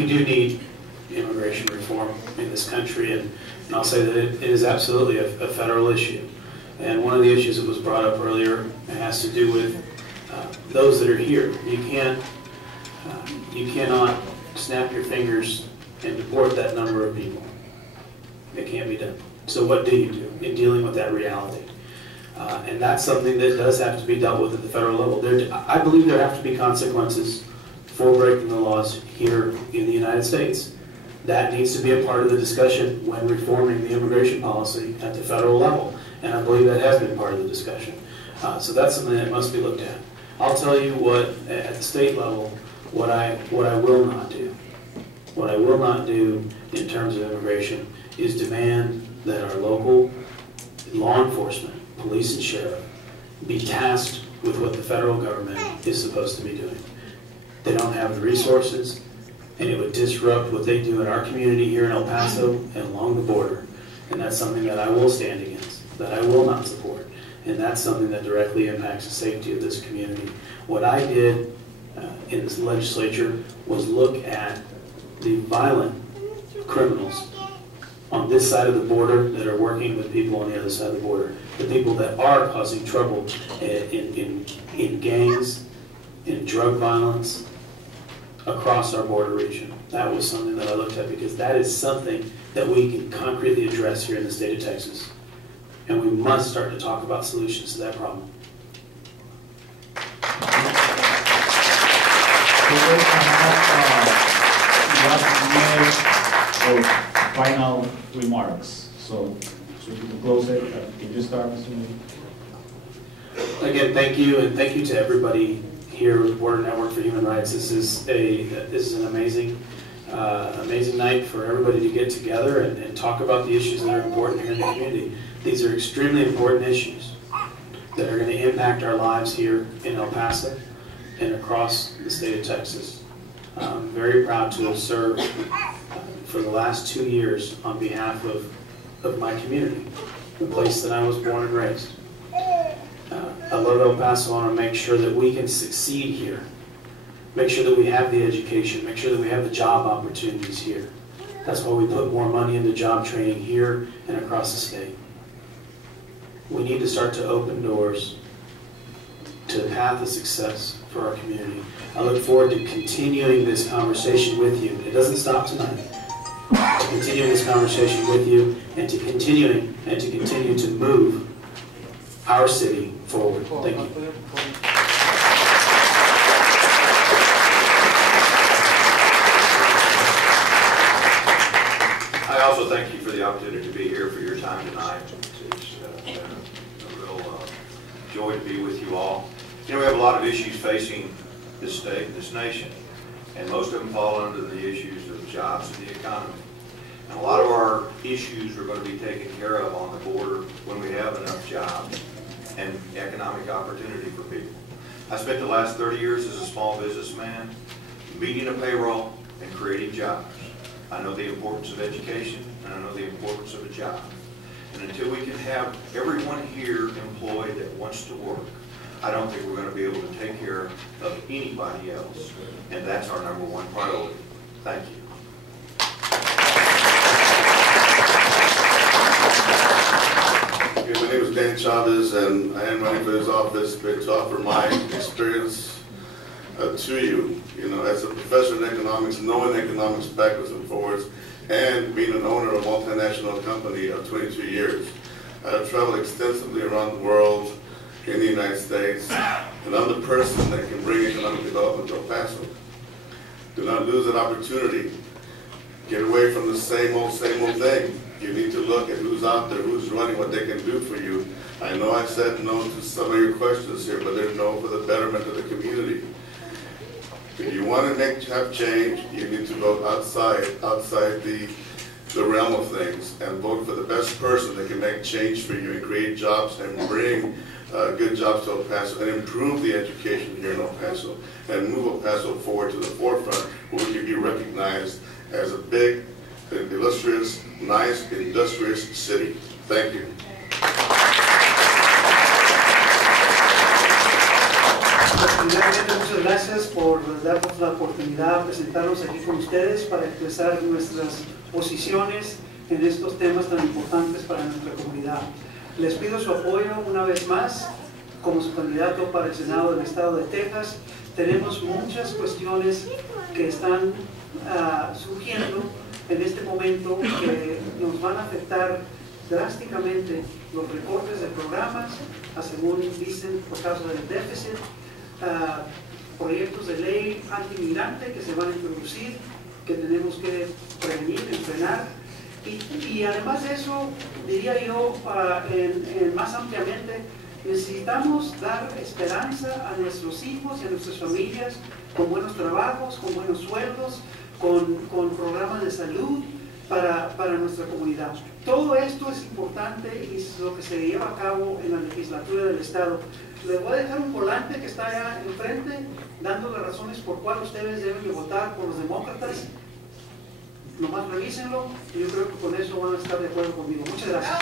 we do need immigration reform in this country, and I'll say that it is absolutely a federal issue. And one of the issues that was brought up earlier has to do with those that are here. You cannot snap your fingers and deport that number of people. It can't be done. So what do you do in dealing with that reality? And that's something that does have to be dealt with at the federal level. I believe there have to be consequences for breaking the laws here in the United States. That needs to be a part of the discussion when reforming the immigration policy at the federal level. And I believe that has been part of the discussion. So that's something that must be looked at. I'll tell you what, at the state level, what I will not do. What I will not do in terms of immigration is demand that our local law enforcement, police and sheriff, be tasked with what the federal government is supposed to be doing. They don't have the resources, and it would disrupt what they do in our community here in El Paso and along the border. And that's something that I will stand against, that I will not support. And that's something that directly impacts the safety of this community. What I did in this legislature was look at the violent criminals on this side of the border that are working with people on the other side of the border, the people that are causing trouble in gangs, in drug violence across our border region. That was something that I looked at because that is something that we can concretely address here in the state of Texas. And we must start to talk about solutions to that problem. Final remarks. So we can close it. Can you start, Mr. Moody? Again, thank you, and thank you to everybody here with Border Network for Human Rights. This is an amazing night for everybody to get together and talk about the issues that are important here in the community. These are extremely important issues that are going to impact our lives here in El Paso and across the state of Texas. I'm very proud to have served for the last 2 years on behalf of my community, the place that I was born and raised. I love El Paso. I want to make sure that we can succeed here, make sure that we have the education, make sure that we have the job opportunities here. That's why we put more money into job training here and across the state. We need to start to open doors to the path of success for our community. I look forward to continuing this conversation with you. It doesn't stop tonight. To continue this conversation with you and to continue to move our city forward. Thank you. I also thank you for the opportunity to be here for your time tonight. It's been a real joy to be with you all. You know, we have a lot of issues facing this state, this nation, and most of them fall under the issues of jobs and the economy. And a lot of our issues are going to be taken care of on the border when we have enough jobs and economic opportunity for people. I spent the last 30 years as a small businessman, meeting a payroll and creating jobs. I know the importance of education, and I know the importance of a job. And until we can have everyone here employed that wants to work, I don't think we're going to be able to take care of anybody else. And that's our #1 priority. Thank you. My name is Dan Chavez, and I am running for this office to offer my experience to you. You know, as a professor in economics, knowing economics backwards and forwards, and being an owner of a multinational company of 22 years. I have traveled extensively around the world, in the United States, and I'm the person that can bring economic development to El Paso. Do not lose that opportunity. Get away from the same old thing. You need to look at who's out there, who's running, what they can do for you. I know I said no to some of your questions here, but they're no for the betterment of the community. If you want to have change, you need to go outside the realm of things and vote for the best person that can make change for you and create jobs and bring good jobs to El Paso and improve the education here in El Paso and move El Paso forward to the forefront where we can be recognized as a big, illustrious, nice, industrious city. Thank you. Muchas gracias por por darnos la oportunidad de presentarnos aquí con ustedes para expresar nuestras posiciones en estos temas tan importantes para nuestra comunidad. Les pido su apoyo una vez más como su candidato para el Senado del Estado de Texas. Tenemos muchas cuestiones que están surgiendo en este momento que nos van a afectar drásticamente los recortes de programas, según dicen, por causa del déficit, proyectos de ley antimigrante que se van a introducir, que tenemos que prevenir, frenar. Y además de eso, diría yo, más ampliamente, necesitamos dar esperanza a nuestros hijos y a nuestras familias con buenos trabajos, con buenos sueldos, con programas de salud para nuestra comunidad. Todo esto es importante y es lo que se lleva a cabo en la legislatura del Estado. Les voy a dejar un volante que está allá enfrente, dando las razones por cuales ustedes deben de votar por los demócratas. Nomás revísenlo y yo creo que con eso van a estar de acuerdo conmigo. Muchas gracias.